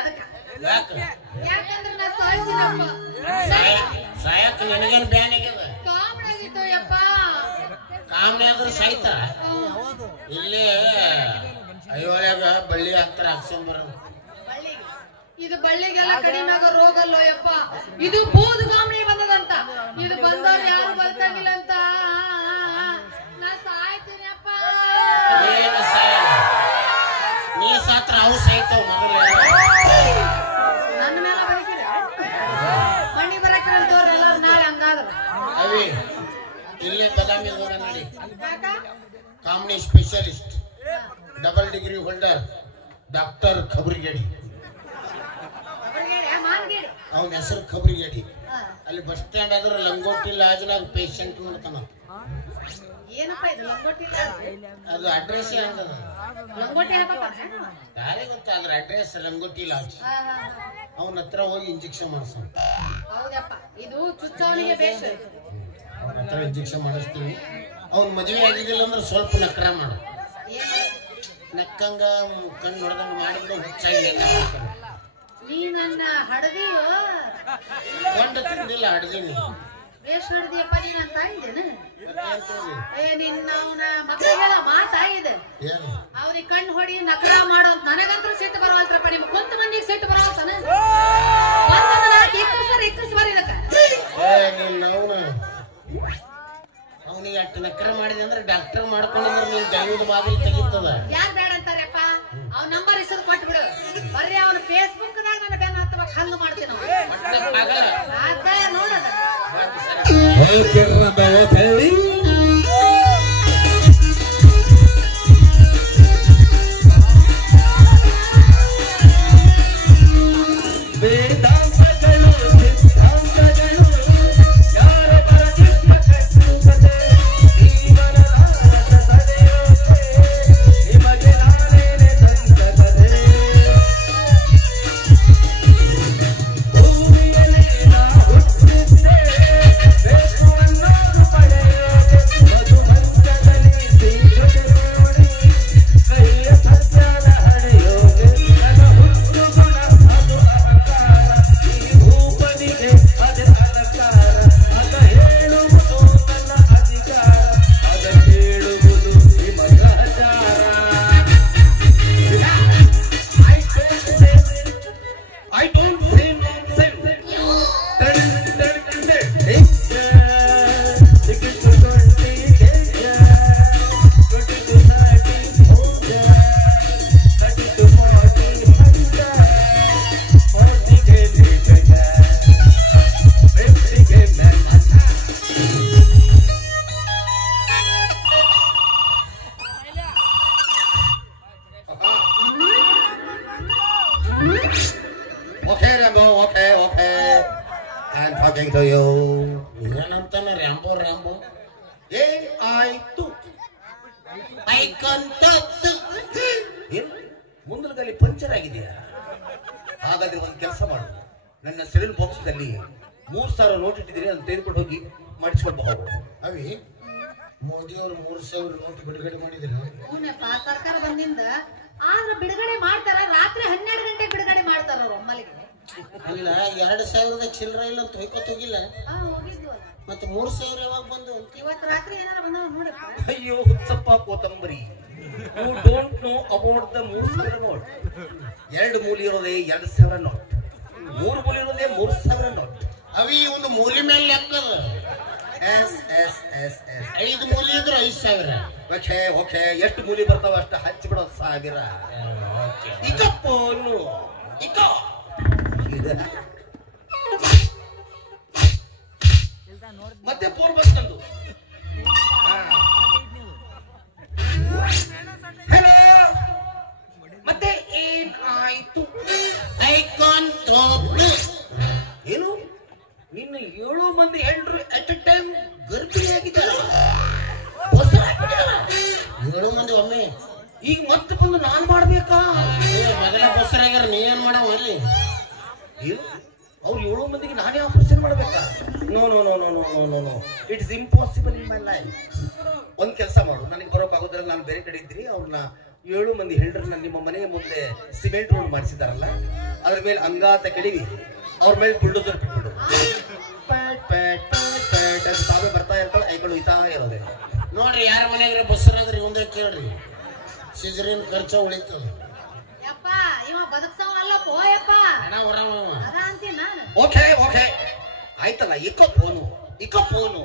ಅದಕ್ಕ ಯಾಕಂದ್ರೆ ನಾ ಸಾಯ್ತೀನಪ್ಪ ಸಾಯಕ್ ನನಗೇನು ಬ್ಯಾನ್ ಆಗ್ಯದ ಕಾಮಣ ಆಗಿತ್ತು ಯಪ್ಪ ಕಾಮಣಿ ಆದ್ರೆ ಸಾಯ್ತಾರ ಇಲ್ಲಿ ಅಯ್ಯೋಳ್ಯಾಗ ಬಳ್ಳಿ ಹಾಕ್ತಾರ ಹಾಕ್ಸೊಂಡ್ ಬರೋದು ಇದು ಬಳ್ಳಿಗೆಲ್ಲ ಕಡಿಮೆ ಆಗೋ ರೋಗ ಅಲ್ಲೋ ಯಪ್ಪ ಇದು ಬೂದು ಕಾಮಣಿ ಬಂದದಂತ ಇದು ಬಂದವ್ರು ಯಾರು ಬದುಕಂಗಿಲ್ಲ ಅಂತ ನಾ ಸಾಯ್ತೀನಿ ಅಪ್ಪ ಏನು ಸಾಯಲ್ಲ ನೀ ಸಾತ್ರ ಅವು ಸಾಯ್ತಾವ ಮೊದಲು ನನ್ನ ಮೇಲೆ ಬದುಕಿರ ಮಣ್ಣಿ ಬರಕಿರಂತವ್ರು ಎಲ್ಲ ನಾಳೆ ಹಂಗಾದ್ರ ಅವಿ ಇಲ್ಲೇ ಬದಾಮಿ ಹೋಗ ನೋಡಿ ಕಾಮಣಿ specialist double degree holder doctor ಖಬ್ರಿಗೇಡಿ ಅವನ ಹೆಸರು ಖಬ್ರಿಗೇಡಿ ಅಲ್ಲಿ ಬಸ್ ಸ್ಟ್ಯಾಂಡ್ ಆದ್ರೆ ಲಂಗೋಟಿ ಲಾಜ್ನಾಗ ಪೇಷಂಟ್ ನೋಡ್ತಾನ ಏನಪ್ಪ ಇದು ಲಂಗೋಟಿ ಅದು ಅಡ್ರೆಸ್ ಹೆಂಗದ ಲಂಗೋಟಿ ಯಾರೇ ಗೊತ್ತಾ ಅದ್ರ ಅಡ್ರೆಸ್ ಲಂಗೋಟಿ ಲಾಜ್ ಅವನ ಹತ್ರ ಹೋಗಿ ಇಂಜೆಕ್ಷನ್ ಮಾಡಿಸ್ತಾನ ಹೌದಪ್ಪ ಇದು ಚುಚ್ಚಾವಣಿಗೆ ಬೇಷ ಅವನ ಹತ್ರ ಇಂಜೆಕ್ಷನ್ ಮಾಡಿಸ್ತೀವಿ ಅವ್ನ ಮದುವೆ ಆಗಿದ್ದಿಲ್ಲ ಅಂದ್ರೆ ಸ್ವಲ್ಪ ನಕ್ರ ಮಾಡು ನಕ್ಕಂಗ ಕಣ್ಣು ನೋಡ್ದಂಗ ಮಾಡಿದ್ರೆ ಹುಚ್ಚಾಗಿ ನೀ ನನ್ನ ಹಡದಿಯೋ ಗಂಡ ತಿಂದಿಲ್ಲ ಹಡ್ದೀನಿ ಬೇಷ್ ಹಡದಿಯಪ್ಪ ನೀ ನನ್ನ ತಾಯಿದ್ದೇನೆ ಏ ನಿನ್ನ ಅವನ ಮಕ್ಕಳಿಗೆಲ್ಲ ಮಾತಾಗಿದೆ ಅವ್ರಿಗೆ ಕಣ್ಣು ಹೊಡಿ ನಕರ ಮಾಡೋ ನನಗಂತೂ ಸಿಟ್ಟು ಬರವಲ್ತ್ರಪ್ಪ ನಿಮ್ ಕುಂತ ಮಂದಿಗೆ ಸಿಟ್ಟು ಬರವಲ್ತಾನೆ ಇಕ್ಕಸ್ಬಾರಿ ಇದಕ್ಕ ನಿನ್ನ ಅವನಿಗೆ ಅಷ್ಟು ನಕರ ಮಾಡಿದೆ ಅಂದ್ರೆ ಡಾಕ್ಟರ್ ಮಾಡ್ಕೊಂಡಿದ್ರೆ ನೀನ್ ದೈವದ ಬಾಗಿಲು ತೆಗಿತದ ಯಾರು ಬೇಡ ಅಂತಾರಪ್ಪ ಅವ್ನ ನಂಬರ್ ಇಸದ್ ಕೊಟ್ಬಿಡು ಬರ್ರಿ ಅವನ ಫೇಸ್ಬುಕ್ ದಾಗ ನನ್ನ ಬೆನ್ನ ಹತ್ತಬೇಕು ಹಂಗ ಮಾಡ್ತೀನಿ ನೋಡೋಣ Okay, Rambo, okay. I'm talking to you. ಏನಂತಾನ ರ್ಯಾಂಬೋ ಏನಾಯ್ತು ಮುಂದಲದಲ್ಲಿ ಪಂಚರ್ ಆಗಿದೆಯಾ ಹಾಗಾದ್ರೆ ಒಂದು ಕೆಲಸ ಮಾಡು ನನ್ನ ಸೆಲ್ ಬಾಕ್ಸ್ ನಲ್ಲಿ 3,000 ನೋಟ್ ಇಟ್ಟಿದ್ದೀರಿ ಅದನ್ನ ತೆಗೆದುಕೊಂಡು ಹೋಗಿ ಮಾಡಿಸ್ಕೊಂಡು ಹೋಗು ಅವಿ ಮೋದಿಯವರು 3,000 ನೋಟ್ ಬಿಡುಗಡೆ ಮಾಡಿದ್ರು ಸರ್ಕಾರ ಬಂದಿಂದ ಆದ್ರೆ ಬಿಡುಗಡೆ ಮಾಡ್ತಾರ ರಾತ್ರಿ 12 ಗಂಟೆಗೆ ಬಿಡುಗಡೆ ಮಾಡ್ತಾರ ಅವ್ರು ಒಮ್ಮಲಿಗೆ ಅಲ್ಲ 2,000 ಚಿಲ್ಲರೆ ಇಲ್ಲ ಅಂತ ಹೊಯ್ಕೋತ ಹೋಗಿಲ್ಲ ಮತ್ತೆ 3,000 ಯಾವಾಗ ಬಂದು ಇವತ್ತು ರಾತ್ರಿ ಏನಾರ ಬಂದ ನೋಡಪ್ಪ ಅಯ್ಯೋ ಹುಚ್ಚಪ್ಪ ಕೋತಂಬರಿ you don't know about the 3,000 note 2 ಮೂಲಿ ಇರೋದೇ 2,000 ನೋಟ್ 3 ಮೂಲಿ ಇರೋದೇ 3,000 ನೋಟ್ ಅವಿ ಒಂದು ಮೂಲಿ ಮೇಲೆ ಲೆಕ್ಕದ ಎಸ್ 5 ಮೂಲಿ ಇದ್ರೆ 5,000 ಓಕೆ ಎಷ್ಟು ಮೂಲಿ ಬರ್ತಾವ ಅಷ್ಟು ಹಚ್ಚಿ ಬಿಡೋ 1,000 ಇಕಪ್ಪನು ಇಕ ಮತ್ತೆ ಫೋನ್ ಬಂತು ಹಲೋ ಮತ್ತೆ ಏನಾಯ್ತು ಏನು ನಿನ್ನ 7 ಮಂದಿ ಹೆಂಡ್ರು ಅಟ್ ಎ ಟೈಮ್ ಗರ್ಭಿಣಿಯಾಗಿದ್ದಾರ 7 ಮಂದಿ ಒಮ್ಮೆ ಈಗ ಮತ್ತೆ ಬಂದು ನಾನ್ ಮಾಡ್ಬೇಕಾ ಮೊದಲ ಬಸರಾಗ್ಯಾರ ನೀ ಏನ್ ಮಾಡವ ಅಲ್ಲಿ ಅವ್ರು 7 ಮಂದಿಗೆ ನಾನೇ ಆಪರೇಷನ್ ಮಾಡ್ಬೇಕಾ no no no no no no no no it's impossible in my life ಒಂದ್ ಕೆಲಸ ಮಾಡು ನನಗೆ ಬರೋಕ್ಕಾಗೋದ್ರಲ್ಲಿ ನಾನು ಬೇರೆ ಕಡೆ ಇದ್ರಿ ಅವ್ರನ್ನ 7 ಮಂದಿ ಹೆಂಡ್ರನ್ನ ನಿಮ್ಮ ಮನೆಯ ಮುಂದೆ ಸಿಮೆಂಟ್ ರೋಡ್ ಮಾಡಿಸಿದಾರಲ್ಲ, ಅದ್ರ ಮೇಲೆ ಅಂಗಾತ ಕೆಡಿವಿ, ಅವ್ರ ಮೇಲೆ ಬುಲ್ಡೋಸರ್ ಬಿಟ್ಬಿಡು. ಪ್ಯಾಟ್ ಪ್ಯಾಟ್ ಪ್ಯಾಟ್ ಪ್ಯಾಟ್ ಅಂತ ತಾವೇ ಬರ್ತಾ ಇರ್ತಾವೆ, ಐಗಳು ಇತಾ ಇರೋದೆ. ನೋಡ್ರಿ, ಯಾರ ಮನೆಯಾಗ್ರೆ ಬಸ್ಸರಾದ್ರಿ ಒಂದೇ ಕೇಳ್ರಿ, ಸಿಜರಿನ್ ಖರ್ಚ ಉಳಿತದ. ಯಪ್ಪ ಇವ ಬದುಕ್ಸವ ಅಲ್ಲ ಪೋಯಪ್ಪ, ಅದ ಅಂತೀನಿ ನಾನು. ಓಕೆ ಓಕೆ ಆಯ್ತಲ್ಲ, ಇಕ್ಕೋ ಫೋನು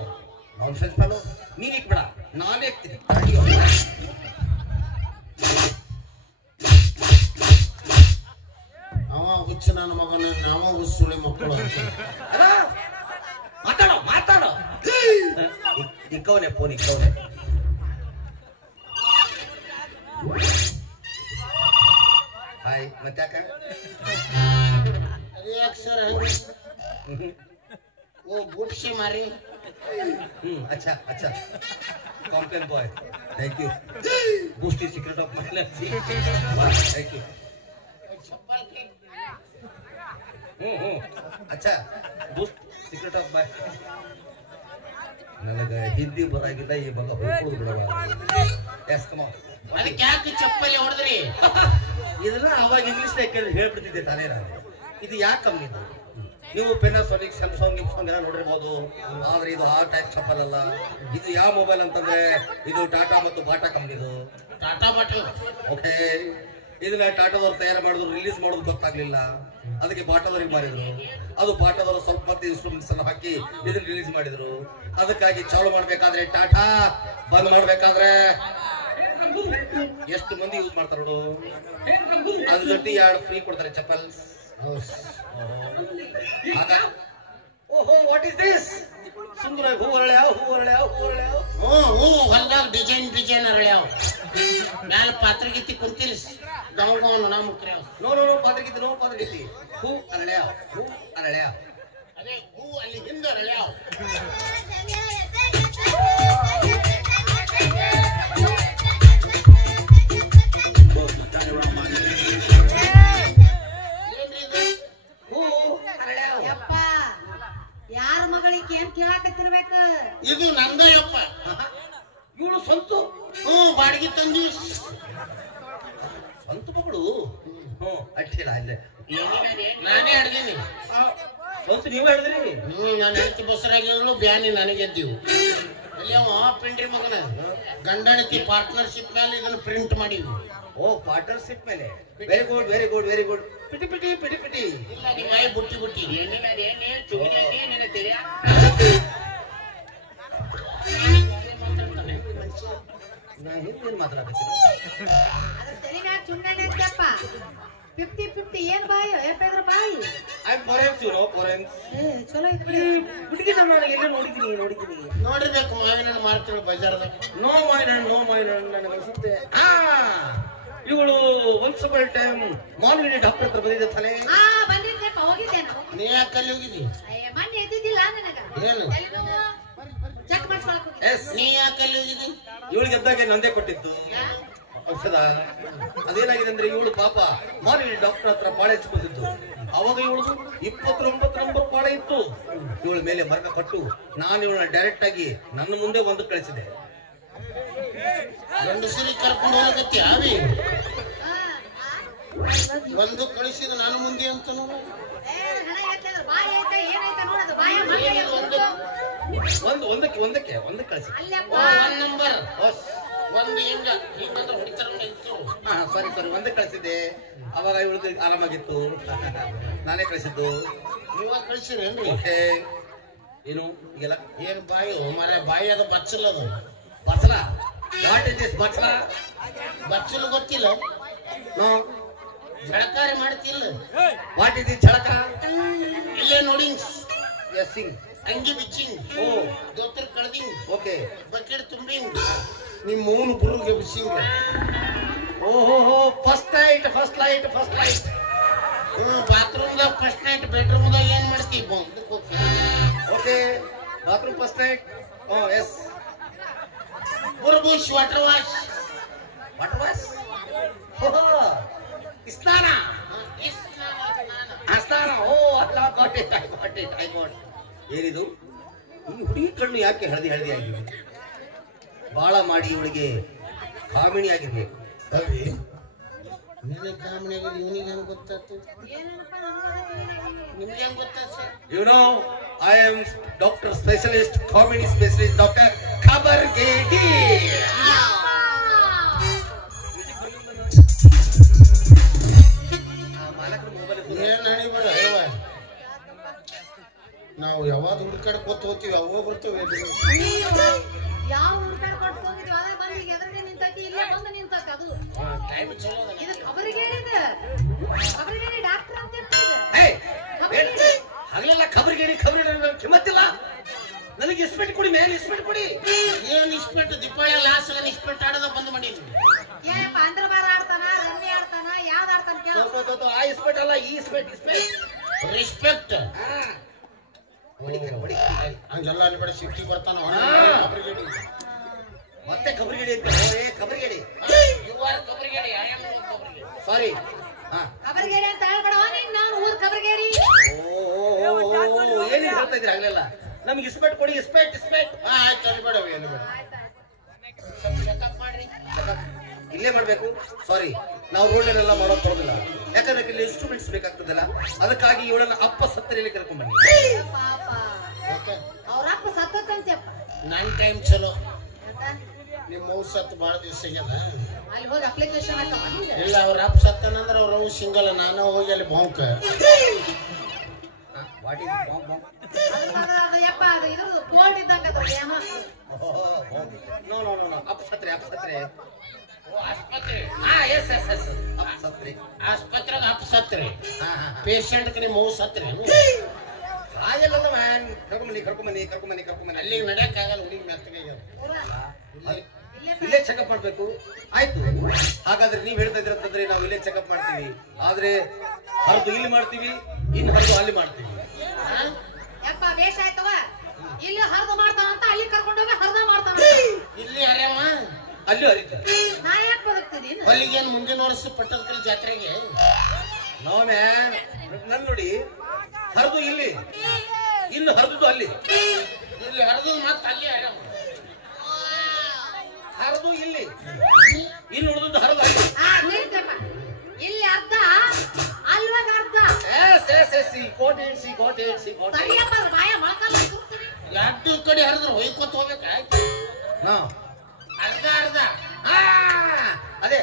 ನಾನ್ ಸೆನ್ಸ್ ಫಾಲೋ. ನೀನ್ ಇಕ್ಬೇಡ, ನಾನೇ ಇಕ್ತೀನಿ. ಅವ ಹುಚ್ಚ ನನ್ನ ಮಗನ, ನಾವ ಹುಚ್ಚುಳಿ ಮಕ್ಕಳು. ಮಾತಾಡೋ ಇಕ್ಕವನೆ ಫೋನ್ ಇಕ್ಕವನೆ. ಹಾಯ್, ಮತ್ತ್ಯಾಕ ಸರ್? ಓ ಬುಟ್ಸಿ ಮಾರಿ. अच्छा अच्छा Complan boy, thank you. Boost is secret of my life. वाह, थैंक यू. अच्छा, बूस्ट सीक्रेट ऑफ माय. ನನಗೆ ಹಿಂದಿ ಬರಾಗಿಲ್ಲ, ಈ ಮಗ ಹೋಗ್ಬೋದು ಬಿಡವ. Yes come on. ಅದಕ್ಕೆ ಯಾಕೆ ಚಪ್ಪಲಿ ಹೊಡೆದ್ರಿ? ಇದನ್ನ ಅವಾಗ ಇಂಗ್ಲಿಷ್ ಹೇಳ್ಬಿಡ್ತಿದ್ದೆ ತಾನೇ ನಾನು. ಇದು ಯಾಕೆ ಕಮ್ಮಿ? ನೀವು ಪೆನಾಸೋನಿಕ್, ಸ್ಯಾಮ್ಸಂಗ್ ಎಲ್ಲ ನೋಡಿರ್ಬೋದು, ಆದ್ರೆ ಇದು ಆ ಟೈಪ್ ಚಪ್ಪಲ್ ಅಲ್ಲ. ಇದು ಯಾವ ಮೊಬೈಲ್ ಅಂತಂದ್ರೆ ಇದು ಟಾಟಾ ಮತ್ತು ಬಾಟಾ ಕಂಪ್ನಿದು. ಟಾಟಾ ಬಾಟಾ. ಓಕೆ, ಇದನ್ನ ಟಾಟಾದವ್ರು ತಯಾರು ಮಾಡಿದ್ರು, ರಿಲೀಸ್ ಮಾಡೋದು ಗೊತ್ತಾಗ್ಲಿಲ್ಲ, ಅದಕ್ಕೆ ಬಾಟಾದವ್ರಿಗೆ ಮಾರಿದ್ರು. ಅದು ಬಾಟಾದವರು ಸ್ವಲ್ಪ ಮತ್ತೆ ಇನ್ಸ್ಟ್ರೂಮೆಂಟ್ಸ್ ಅನ್ನು ಹಾಕಿ ಇದನ್ನ ರಿಲೀಸ್ ಮಾಡಿದ್ರು. ಅದಕ್ಕಾಗಿ ಚಾಲು ಮಾಡ್ಬೇಕಾದ್ರೆ ಟಾಟಾ, ಬಂದ್ ಮಾಡ್ಬೇಕಾದ್ರೆ ಎಷ್ಟು ಮಂದಿ ಯೂಸ್ ಮಾಡ್ತಾರ ನೋಡು. ಅದ್ರ ಜೊತೆ 2 ಫ್ರೀ ಕೊಡ್ತಾರೆ ಚಪ್ಪಲ್. ಓಹೋ, ವಾಟ್ ಇಸ್ ದಿಸ್? ಸುಂದರ ಹೂ ಅರಳ್ಯಾವ. ಹೊಲ್ದಾಗ ಡಿಸೈನ್ ಅರಳ್ಯಾವ. ಮ್ಯಾಲ ಪಾತ್ರಗಿತ್ತಿ ಕುಂತಿಲ್ ನಮ್ ನೋ ಪಾತ್ರಗಿತ್ತಿ ಹೂ ಅರಳ್ಯಾವ. ಅದೇ ಹೂ ಅಲ್ಲಿ ಹಿಂದೆ ಅರಳ್ಯಾವ. ಯಾರ ಮಗಳಿಗೆ ಏನ್ ಕೇಳಾಕತ್ತಿರ್ಬೇಕ? ಇದು ನಂದಯ್ಯಪ್ಪ. ಇವಳು ಸ್ವಂತ ಬಾಡಿಗೆ ತಂದಿ ಸ್ವಂತ ಮಗಳು. ಅಡ್ಡಿಲ್ಲ, ಅಲ್ಲೇ ನಾನೇ ಹಿಡ್ದೀನಿ. ಸ್ವಂತ ನೀವೇ ಹಿಡಿದ್ರಿ? ನಾನು ಹೆಂಡತಿ ಬಸರಾಗಿದ್ರು, ಬ್ಯಾನಿ ನನಗೆದ್ದೀವು. ಅಲ್ಲಿ ಅವ ಪಿಂಡ್ರಿ ಮಗನ ಗಂಡಣತಿ ಪಾರ್ಟ್ನರ್ಶಿಪ್ ಮೇಲೆ ಇದನ್ನು ಪ್ರಿಂಟ್ ಮಾಡಿವಿ. ಓ, ಪಾರ್ಟ್ನರ್ಶಿಪ್ ಮೇಲೆ. Very good. ಪಿಟಿ. ಇಲ್ಲ, ನಿಮ್ಮ ಬುಟ್ಟಿ ಏನ್ ಮಾತಾಡಕತ್ತೀನಿ? ಅದ್ರ ತಲೆ ಮ್ಯಾಗ ಚುಂಗಣ್ಣೆ ಅಂತಪ್ಪ. 50-50 ಏನ್ ಬಾಯಿ? ಎಷ್ಟಾದ್ರ ಬಾಯಿ? ಚಲೋ ಐತಿ ಬಿಡಿ. ಹುಡುಗಿ ನಮ್ಮ ಎಲ್ಲ ನೋಡಿದ್ದೀನಿ. ನೋಡಿರ್ಬೇಕು, ಮಾವಿನ ಹಣ್ಣು ಮಾರ್ತೀವಿ ಬಜಾರ್ದಾಗ. ನೋ ಮಾವಿನ ಹಣ್ಣು ನನಗೆ ಅನ್ಸುತ್ತೆ. ಇವಳು ಒನ್ಸ್ ಅಪಾನ್ ಟೈಮ್ ಮಾವಿನ ಡಾಕ್ಟರ್ ಹತ್ರ ಬಂದಿದ್ದ ತಾನೆ? ಬಂದಿದ್ದೆಪ್ಪ, ಹೋಗಿದ್ದೆ ನಾನು. ನೀ ಯಾಕೆ ಅಲ್ಲಿ ಹೋಗಿದ್ದಿ? ಮೊನ್ನೆ ಎದ್ದಿದ್ದಿಲ್ಲ ನನಗ. ಏನು ಚೆಕ್ ಮಾಡಿಸ್ಕೊಳಕ್ ಹೋಗಿದ್ದೆ. ನೀ ಯಾಕೆ ಅಲ್ಲಿ ಹೋಗಿದ್ದಿ? ಇವಳಿಗೆ ಎದ್ದಾಗ ನಂದೇ ಕೊಟ್ಟಿತ್ತು ಔಷಧ. ಅದೇನಾಗಿದೆ ಅಂದ್ರೆ ಇವಳು ಪಾಪ ಮಾವಿನ ಡಾಕ್ಟರ್ ಹತ್ರ ಪಾಳೆ ಹಚ್ಕೊಂಡಿದ್ದು. ಅವಾಗ ಇವಳು 29 ನಂಬರ್ ಪಾಳೆ ಇತ್ತು. ಇವಳ ಮೇಲೆ ಮರ್ಕ ಕಟ್ಟು ನಾನು ಇವಳನ್ನ ಡೈರೆಕ್ಟ್ ಆಗಿ ನನ್ನ ಮುಂದೆ ಒಂದು ಕಳಿಸಿದೆ. ಗಂಡಸರಿ ಕರ್ಕೊಂಡು ಹೋಗತ್ತಿ ಅವಿ ಒಂದು ಕಳಿಸಿದ ನಾನು ಮುಂದೆ ಅಂತ ನೋಡು. ಒಂದಕ್ಕೆ ಕಳಿಸಿ. ಒಂದ್ ನಂಬರ್ ಒಂದು ಹಿಂಗ ಹಿಂಗಂದ್ರೆ ಹೊಡಿತಾರ. ಸರಿ ಒಂದಕ್ಕೆ ಕಳಿಸಿದ್ದೆ. ಅವಾಗ ಇವಳಿಗೆ ಆರಾಮಾಗಿತ್ತು, ನಾನೇ ಕಳಿಸಿದ್ದು. ನೀವಾಗ ಕಳಿಸಿರೇನ್ರಿ? ಏನು ಈಗೆಲ್ಲ ಏನ್ ಬಾಯಿ ಮರ ಬಾಯಿ ಅದು ಬಚ್ಚಲ. ಅದು ಬಚ್ಚಲ? ವಾಟ್ ಇಸ್ ದಿಸ್ ಬಚ್ಚಲ? ಬಚ್ಚಲು ಗೊತ್ತಿಲ್ಲ. ಝಳಕಾರಿ ಮಾಡ್ತಿಲ್ಲ. ವಾಟ್ ಇಸ್ ದಿಸ್ ಝಳಕ? ಇಲ್ಲೇ ನೋಡಿ. ಸಿಂಗ್ ಅಂಗಿ ಬಿಚ್ಚಿಂಗ್. ಓ, ದೋತ್ರ ಕಳ್ದಿಂಗ್. ಓಕೆ. ಬಕೆಟ್ ತುಂಬಿಂಗ್. ನಿಮ್ಮ ಮೂನು ಬುರುಗೆ ಬಿಚ್ಚಿಂಗ್. ಓಹೋ, ಫಸ್ಟ್ ಲೈಟ್. ಬಾತ್ರೂಮ್ದಾಗ ಫಸ್ಟ್ ನೈಟ್, ಬೆಡ್ರೂಮ್ದಾಗ ಏನ್ ಮಾಡ್ತೀವಿ? Okay, bathroom first night. Yes. ಬುರ್ಬುಷ್ ವಾಟರ್ ವಾಶ್. ಸ್ನಾನ. ಓ, ಅಲ್ಲ, ಗಾಟ್ ಇಟ್. ಏನಿದು? ಈ ಹುಡುಗಿ ಕಣ್ಣು ಯಾಕೆ ಹಳದಿ ಆಗಿದೆ? ಬಾಳ ಮಾಡಿ ಇವಳಿಗೆ ಕಾಮಿಣಿ ಆಗಿರ್ಬೇಕು. ಅವಿ ನಿನ್ನ ಕಾಮನೆಗೆ ಇವನಿಗೆ ಹೆಂಗ್ ಗೊತ್ತಾಯ್ತು? ಏನೇನಪ್ಪ ನನಗೆ ನಿಮ್ಗೆ ಹೆಂಗ್ ಗೊತ್ತಾಯ್ತು sir? You know, I am doctor specialist, comedy specialist, Dr. Kabargedi. ಏನ್ ಹಣಿ ಬರ ನಾವು ಯಾವಾಗ ಹುಡುಕಾಡ್ ಕೊತ್ತ ಹೋಗ್ತೀವಿ ಅವ ಬರ್ತವೆ. ಯಾವ ಹುಡುಕಾಡ್ ಕೊಟ್ಟು ಹೋಗಿದ್ವಿ ಅದೇ ಬಂದು ಈಗ ಎದುರಿಗೆ ನಿಂತೈತಿ ಇಲ್ಲೇ ಬಂದು ನಿಂತೈತಿ ಅದು ಟೈಮ್ ಚಲೋ ಅದ. ಇದು ಖಬರಿಗೇಡಿದೆ ಖಬರಿಗೇಡಿ ಡಾಕ್ಟರ್ ಅಂತ ಇರ್ತದೆ Hey, ಹಗಲೆಲ್ಲ ಖಬರ್ಗೇಡಿ ಕಿಮ್ಮತ್ತಿಲ್ಲ. ನನಗೆ ಇಸ್ಪೆಟ್ ಕೊಡಿ, ಮೇಲೆ ಇಸ್ಪೆಟ್ ಕೊಡಿ. ಏನ್ ಇಸ್ಪೆಟ್ ದೀಪಾವಳಿ ಲಾಸ್ಟ್ ಇಸ್ಪೆಟ್ ಆಡೋದ ಬಂದ್ ಮಾಡಿ ಏನಪ್ಪ ಅಂದ್ರ ಬಾರ ಆಡ್ತಾನ ರಮ್ಮಿ ಆಡ್ತಾನ ಯಾವ್ದು ಆಡ್ತಾನ ಕೇಳ ಆ ಇಸ್ಪೆಟ್ ಅಲ್ಲ, ಈ ಇಸ್ಪೆಟ್ ರೆಸ್ಪೆಕ್ಟ್ ಹಂಗೆಲ್ಲ ಅನ್ಬೇಡ ಸಿಟ್ಟಿ ಬರ್ತಾನ ಮತ್ತೆ ಖಬರ್ಗೇಡಿ ಖಬರ್ಗೇಡಿ ಸಾರಿ ಖಬರಿಗೇಡಿ ಅಂತ ಹೇಳ್ಬೇಡವ ನೀನ್ ನಾನು ಊರ್ ಖಬರಿಗೇಡಿ ಏನ್ ಹೇಳ್ತಾ ಇದ್ರಿ ಆಗ್ಲಿಲ್ಲ. ನಮ್ಗೆ ಇಸ್ಪೆಟ್ ಕೊಡಿ, ಇಸ್ಪೆಟ್ ಆಯ್ತು ಅನ್ಬೇಡ ಇಲ್ಲೇ ಮಾಡ್ಬೇಕು. ಸಾರಿ, ನಾವು ರೋಡಲ್ಲೆಲ್ಲ ಮಾಡೋಕ್ ಬರೋದಿಲ್ಲ, ಯಾಕಂದ್ರೆ ಇಲ್ಲಿ ಇನ್ಸ್ಟ್ರೂಮೆಂಟ್ಸ್ ಬೇಕಾಗ್ತದಲ್ಲ. ಅದಕ್ಕಾಗಿ ಇವಳನ್ನ ಅಪ್ಪ ಸತ್ತರಿಯಲ್ಲಿ ಕರ್ಕೊಂಡ್ ಬನ್ನಿ. ಪಾಪ ಅವ್ರ ಅಪ್ಪ ಸತ್ತಂತೆಪ್ಪ. ನನ್ ಟೈಮ್ ಚಲೋ. ನಿಮ್ಮ ಅವ್ರ ಸತ್ತು ಬಾಳ ದಿವಸ ಆಗ್ಯದ. ಅಲ್ಲಿ ಹೋಗಿ ಅಪ್ಲಿಕೇಶನ್ ಹಾಕ. ಇಲ್ಲ ಅವ್ರ ಅಪ್ಪ ಸತ್ತನಂದ್ರ ಅವ್ರ ಅವ್ ಸಿಂಗಲ್, ನಾನು ಹೋಗಿ ಅಲ್ಲಿ ಬಾಂಕ್ ಯಪ್ಪ ಅದು ಇದು ಕೋಲ್ಡ್ ಇದ್ದಂಗ ಅಪ್ಸತ್ರೆ ಆಸ್ಪತ್ರೆ ಆಸ್ಪತ್ರೆ ಅಪ್ಸತ್ರೆ ಪೇಷಂಟ್ ನಿಮ್ಮ ಅವ್ವ ಸತ್ರೆ ಹಾಗೆಲ್ಲ ಮ್ಯಾನ್ ಕರ್ಕೊಂಬನ್ನಿ. ಅಲ್ಲಿಗೆ ನಡೆಯಕ್ ಆಗಲ್ಲ, ಹುಡುಗಿ ಮೆತ್ತಗೆ ಇಲ್ಲೇ ಚೆಕಪ್ ಮಾಡ್ಬೇಕು. ಆಯ್ತು, ಹಾಗಾದ್ರೆ ನೀವ್ ಹೇಳ್ತಾ ಇದ್ರಂತಂದ್ರೆ ನಾವು ಇಲ್ಲೇ ಚೆಕಪ್ ಮಾಡ್ತೀವಿ. ಆದ್ರೆ ಹರಿದು ಇಲ್ಲಿ ಮಾಡ್ತೀವಿ, ಇನ್ನು ಹರಿದು ಅಲ್ಲಿ ಮಾಡ್ತೀವಿ. ಯಪ್ಪ ಬೇಷ ಆಯ್ತವ. ಇಲ್ಲಿ ಹರಿದು ಮಾಡ್ತಾನಂತ ಅಲ್ಲಿ ಕರ್ಕೊಂಡೋಗ ಹರಿದ ಮಾಡ್ತಾನ. ಇಲ್ಲಿ ಹರ್ಯಮ್ಮ ಅಲ್ಲಿ ಹರಿತ. ನಾ ಯಾಕೆ ಬದುಕ್ತೀನಿ? ಅಲ್ಲಿಗೇನು ಮುಂದಿನ ವರ್ಷ ಪಟ್ಟದಕಲ್ಲು ಜಾತ್ರೆಗೆ ನೋ ಮ್ಯಾನ್, ನನ್ ನೋಡಿ, ಹರಿದು ಇಲ್ಲಿ, ಇನ್ನು ಹರಿದು ಅಲ್ಲಿ. ಇಲ್ಲಿ ಹರಿದು ಮತ್ತೆ ಅಲ್ಲಿ ಹರ್ಯಮ್ಮ, ಹರಿದು ಇಲ್ಲಿ, ಇನ್ನು ಉಳಿದು ಹರಿದು ಅಲ್ಲಿ. ಇಲ್ಲಿ ಅರ್ಧ ಅಲ್ವಾಗ ಅರ್ಧ. ಸರಿಯಪ್ಪ ಬಾಯ ಮೊಳಕಲ್ಲ ಎರಡು ಕಡೆ ಹರಿದ್ರೆ ಹೊಯ್ಕೊತ ಹೋಗ್ಬೇಕಾ? ಅರ್ಧ ಅರ್ಧ ಅದೇ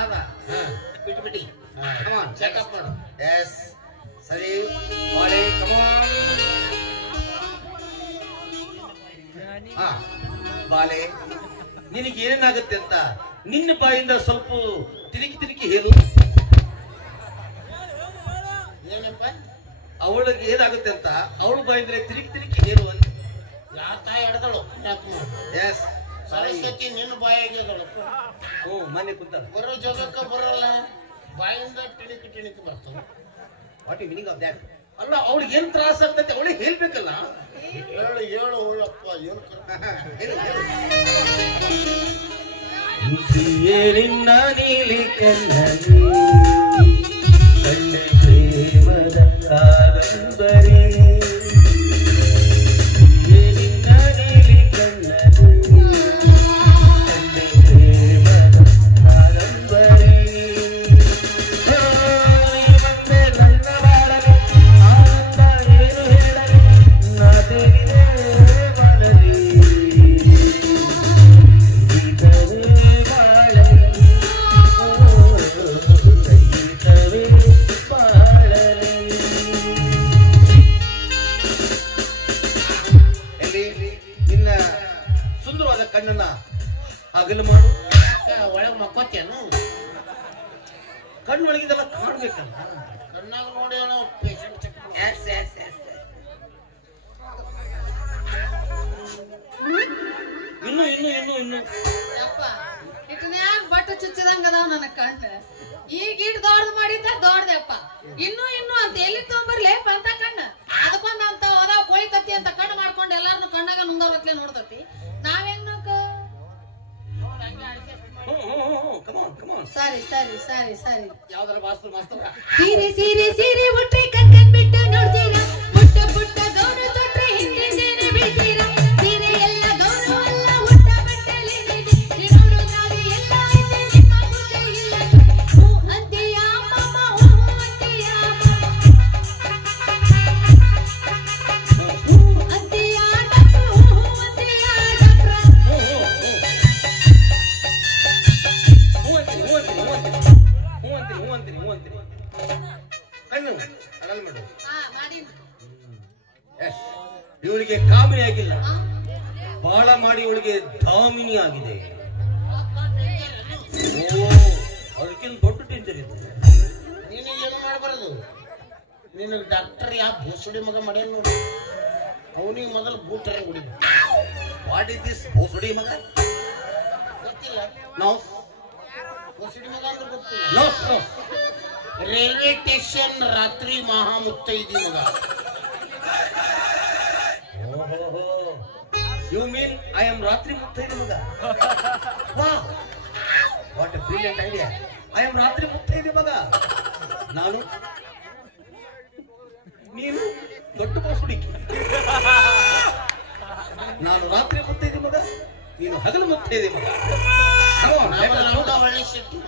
ಆದ ಬಿಟ್ಟು ಚೆಕಪ್ ಮಾಡು. ಎಸ್ ಸರಿ ಮಾಡಿ ಬಾಲೆ, ನಿನಗೆ ಏನಾಗುತ್ತೆ ಅಂತ ನಿನ್ನ ಬಾಯಿಂದ ಸ್ವಲ್ಪ ತಿರುಗಿ ಹೇಳು. ಏನಪ್ಪ ಅವಳಿಗೆ ಏನಾಗುತ್ತೆ ಅಂತ ಅವಳ ಬಾಯಿಂದ ತಿರುಗಿ ಹೇಳು ಅಂತ. ಯಾವ ತಾಯಿ ಹಿಡ್ದಳು? ಎಸ್ ಸರಸ್ವತಿ ನಿನ್ನ ಬಾಯಿಗೆ ಮನೆ ಕುಂತ ಬರೋ ಜಗಕ್ಕ ಬರಲ್ಲ, ಬಾಯಿಂದ ಟಿಣಿಕಿ ಬರ್ತಾವ. What you meaning of that? ಅಲ್ಲ, ಅವಳಿಗೆ ಏನ್ ತ್ರಾಸ ಆಗ್ತೈತೆ ಅವಳಿಗೆ ಹೇಳ್ಬೇಕಲ್ಲ. ಹೇಳು ಒಳ್ಳಪ್ಪ, ಏನು ನಿನ್ನ ನೀಲಿ ಕಣ್ಣಲ್ಲಿ ಕಣ್ಣೆ ಪ್ರೇಮದ ಕಾದಂಬರಿ. ನಿನ್ನ ನೀಲಿ ಕಣ್ಣಲ್ಲಿ ಕಣ್ಣೆ ಪ್ರೇಮದ ಕಾದಂಬರಿ. ಬಂದೆ ನನ್ನ ಬಾಳಲಿ ಆನಂದ ಏನು ಹೇಳಲಿ, ನಾ ತಿಳಿದೆ ಬಾಳಲಿ ನಿನ್ನ ಸುಂದರವಾದ ಕಣ್ಣನ್ನ ಹಗಲು ಮಾಡು. ಒಳಗೆ ಮಕ್ಕೋತೇನು? ಕಣ್ಣೊಳಗಿದೆಲ್ಲ ಕಾಣ್ಬೇಕಲ್ಲ. ಕಣ್ಣಾಗ ನೋಡಿ ಪೇಷಂಟ್ ಚೆಕ್ ಇನ್ನು ಯಪ್ಪ ಇಟ್ನ್ಯಾಗ ಬಟ್ಟು ಚುಚ್ಚಿದಂಗ ಅದಾವ ನನ್ನ ಕಣ್ಣ. ಈಗ ಇಟ್ ದೊಡ್ಡದು ಮಾಡಿದ್ದ ದೊಡ್ಡದಪ್ಪ. ಇನ್ನು ಅಂತ ಎಲ್ಲಿ ತಗೊಂಬರ್ಲೇಪ ಅಂತ ಕಣ್ಣ. ಅದಕ್ಕೊಂದ್ ಅಂತ ಅದಾವ ಕೋಳಿ ತತ್ತಿ ಅಂತ ಕಣ್ಣು ಮಾಡ್ಕೊಂಡು ಎಲ್ಲಾರನು ಕಣ್ಣಾಗ ನುಂಗರ್ವತ್ಲೆ ನೋಡ್ತತಿ. ನಾವ್ ಹೆಂಗ್ ಸರಿ ಯಾವ್ದಾರ ಮಾಸ್ತರ ಸೀರೆ ಉಟ್ರೆ ಕಣ್ಕಂಡ್ ಬಿಟ್ಟ ನೋಡ್ತೀರಾ, ಪುಟ್ಟ ಗೌನ ತೊಟ್ರೆ ಹಿಂದೆ ಬೀಳ್ತೀರಾ. ಸೀರೆ ಎಲ್ಲ ಗೌರವ ಅಲ್ಲ, ಉಟ್ಟ ಬಟ್ಟೆಲಿ ನೋಡು ನಾವೇ ಎಲ್ಲ ಐತೆ ನಿಮ್ಮ ಮುಂದೆ ಅಂತೀನಿ. ಕಣ್ಣು ಅಡಲ್ ಮಾಡು. ಇವಳಿಗೆ ಕಾಮಿನಿ ಆಗಿಲ್ಲ, ಬಾಳ ಮಾಡಿ ಇವಳಿಗೆ ಧಾಮಿನಿ ಆಗಿದೆ. ಓ, ಅದಕ್ಕಿಂತ ದೊಡ್ಡ ಡೇಂಜರ್ ಇದೆ. ನೀನು ಏನು ಮಾಡಬಾರದು. ನೀನು ಡಾಕ್ಟರ್ ಯಾವ ಬೋಸುಡಿ ಮಗ ಮಾಡ್ಯಾನ ನೋಡಿ, ಅವನಿಗೆ ಮೊದಲು ಬೂಟರ ಹೊಡಿದು. ವಾಟ್ ಇಸ್ ದಿಸ್ ಬೋಸುಡಿ ಮಗ? ಗೊತ್ತಿಲ್ಲ. ನೋ ಬೋಸುಡಿ ಮಗ ಅಂದ್ರೆ ಗೊತ್ತಿಲ್ಲ. No no. ರೈಲ್ವೆ ಸ್ಟೇಷನ್ ರಾತ್ರಿ ಮಹಾ ಮುತ್ತೈದಿ ಮಗ. ಯು ಮೀನ್ ಐ ಆಮ್ ರಾತ್ರಿ ಮುತ್ತೈದೆ ಮಗ? What A brilliant idea. I am ರಾತ್ರಿ ಮುತ್ತೈದೆ ಮಗ. ನೀನು ದೊಡ್ಡ ಬೋಸುಡಿ. ನಾನು ರಾತ್ರಿ ಮುತ್ತೈದೆ ಮಗ, ನೀನು ಹಗಲು ಮುತ್ತೈದೆ ಮಗ. ಒಳ್ಳೆ ಸಿಟ್ಟು.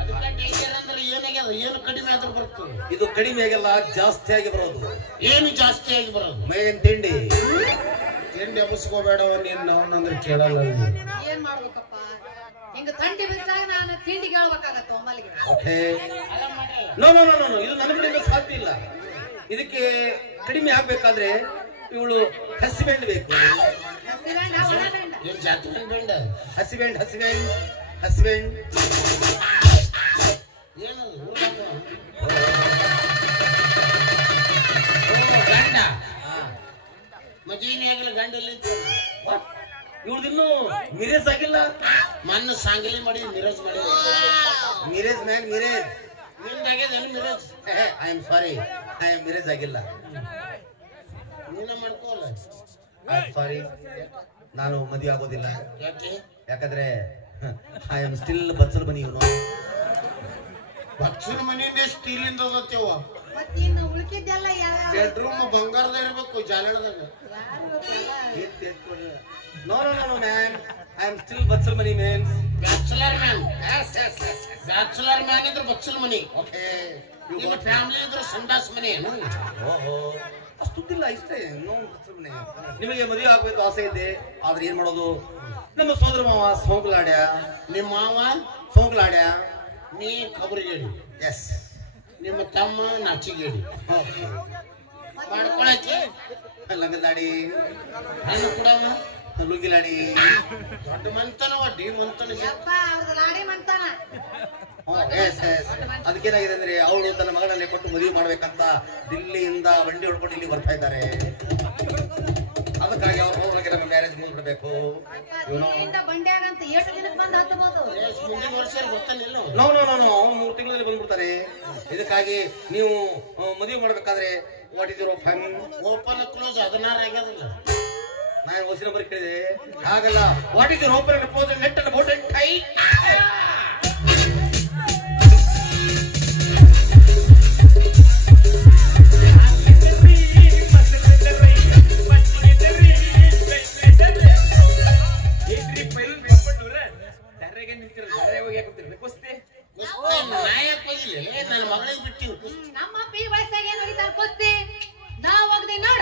ಅದಕ್ಕೆ ಡೇಂಜರ್ ಅಂದ್ರೆ ಏನಾಗ್ಯದ, ಏನು ಕಡಿಮೆ ಆದ್ರೂ ಬರ್ತದೆ. ಇದು ಕಡಿಮೆ ಆಗಲ್ಲ, ಜಾಸ್ತಿ ಆಗಿ ಬರೋದು. ಏನು ಜಾಸ್ತಿ ಆಗಿ ಬರೋದು? ಮೇನ್ ತಿಂಡಿ. ತಿಂಡಿ ಹಬ್ಬಿಸ್ಕೋಬೇಡವ ನೀನ್. ನಾವಂದ್ರೆ ಕೇಳಲ್ಲ. ಏನ್ ಮಾಡ್ಬೇಕಪ್ಪ? ಹಿಂಗ ಥಂಡಿ ಬಿದ್ದಾಗ ನಾನು ತಿಂಡಿ ಕೇಳ್ಬೇಕಾಗತ್ತ ಒಮ್ಮಲಿಗೆ. Okay. No no no no, ಇದು ನನ್ನ ಕಡೆಯಿಂದ ಸಾಧ್ಯ ಇಲ್ಲ. ಇದಕ್ಕೆ ಕಡಿಮೆ ಆಗ್ಬೇಕಾದ್ರೆ ಇವಳು ಹಸಿಬೆಂಡ್ ಬೇಕು. ಹಸಿಬೆಂಡ್ ಹಸಿಬೆಂಡ್ ಹಸಿಬೆಂಡ್. ಗಂಡ ಮದುವೆ ಆಗಲ್ಲ, ಗಂಡ ಎಲ್ಲಿ? ಇವ್ರದಿನ್ನೂ ಮಿರೇಜ್ ಆಗಿಲ್ಲ. ಮಣ್ಣು ಸಾಂಗಲಿ ಮಾಡಿ ಮಿರೇಜ್ ಮಾಡಿ. Marriage man marriage. ನಿಮ್ದಾಗ್ಯದೇನು marriage? I am sorry, I am marriage ಆಗಿಲ್ಲ. ನೀನ ಮಾಡ್ಕೋಲ್ಲ. ಸಾರಿ, ನಾನು ಮದುವೆ ಆಗೋದಿಲ್ಲ. ಯಾಕೆ? ಯಾಕಂದ್ರೆ ಐ ಆಮ್ ಸ್ಟಿಲ್ ಬಚ್ಚಲ್ ಮನಿ. ಇವನು ಬಚ್ಚಲ ಮನೆಯಿಂದ ಸ್ಟೀಲಿಂದ ಓದತ್ತೇವ. ಮತ್ತಿನ್ನು ಉಳ್ಕಿದ್ದೆಲ್ಲ ಯಾವ ಬೆಡ್ರೂಮ್ ಬಂಗಾರದ ಇರ್ಬೇಕು, ಜಾಲಣದಾಗ. No no no man, I am still ಬಚ್ಚಲ್ ಮನಿ man. Bachelor man. Bachelor man ಇದ್ರೆ ಬಚ್ಚಲ್ ಮನಿ. ಓಕೆ. ಈಗ ಫ್ಯಾಮಿಲಿ ಇದ್ರೆ ಸಂಡಾಸ್ ಮನಿ. ಓಹೋ, ಅಷ್ಟುದ್ದಿಲ್ಲ, ಇಷ್ಟೇ. ನೋ ಬಚ್ಚಲ್ ಮನಿ. ನಿಮಗೆ ಮದುವೆ ಆಗ್ಬೇಕು ಆಸೆ ಇದೆ, ಆದ್ರೆ ಏನ್ ಮಾಡೋದು? ನಮ್ಮ ಸೋದರ ಮಾವ ಸೋಂಕಲಾಡ್ಯ. ನಿಮ್ಮ ಮಾವ ಸೋಂಕಲಾಡ್ಯ. ನೀ ಖಬರಿಗೇಡಿ. ಎಸ್. ನಿಮ್ಮ ತಮ್ಮ ನಾಚಿಗೇಡಿ. ಮಾಡ್ಕೊಳಕ್ಕೆ ಲಂಗದಾಡಿ, ಹಣ್ಣು ಕೊಡವ, ಲುಂಗಿಲಾಡಿ. ದೊಡ್ಡ ಮಂತನವ, ಡಿ ಮಂತನ. ಲಾಡಿ ಮಾಡ್ತಾನ. ಅದಕ್ಕೇನಾಗಿದೆ ಅಂದ್ರೆ, ಅವಳು ತನ್ನ ಮಗಳನ್ನೇ ಕೊಟ್ಟು ಮದುವೆ ಮಾಡ್ಬೇಕಂತ ದಿಲ್ಲಿಯಿಂದ ಬಂಡಿ ಹೊಡ್ಕೊಂಡು ಇಲ್ಲಿ ಬರ್ತಾ ಇದ್ದಾರೆ. ಅದಕ್ಕಾಗಿ ಅವ್ರು ಹೋಗಿ ನಮ್ಮ ಮ್ಯಾರೇಜ್ ಮುಗಿಬಿಡ್ಬೇಕು. ಬಂಡ್ಯಾಗಂತ ಎಷ್ಟು ದಿನಕ್ಕೆ ಬಂದು ಹತ್ತಬಹುದು? ಮುಂದಿನ ವರ್ಷ ಗೊತ್ತಲ್ಲ. ನೋ ನೋ ನೋ ನೋ, 3 ತಿಂಗಳಲ್ಲಿ ಬಂದ್ಬಿಡ್ತಾರೆ. ಇದಕ್ಕಾಗಿ ನೀವು ಮದುವೆ ಮಾಡ್ಬೇಕಾದ್ರೆ what is your fun? Open close 16 ಆಗ್ಯದಲ್ಲ. ನಾನು ಹೊಸ ನಂಬರ್ ಕೇಳಿದೆ. ಹಾಗಲ್ಲ, what is your open and close and net and boat and tie? ನನ್ನ ಮಗಳಿಗೆ ಬಿಟ್ಟು ನಮ್ಮ ಅಪ್ಪಿ ವಯಸ್ಸಾಗ ಏನ್ ಹೋಗಿತಾರ ಕುಸ್ತಿ? ನಾವ್ ಹೋಗ್ದೆ ನೋಡ.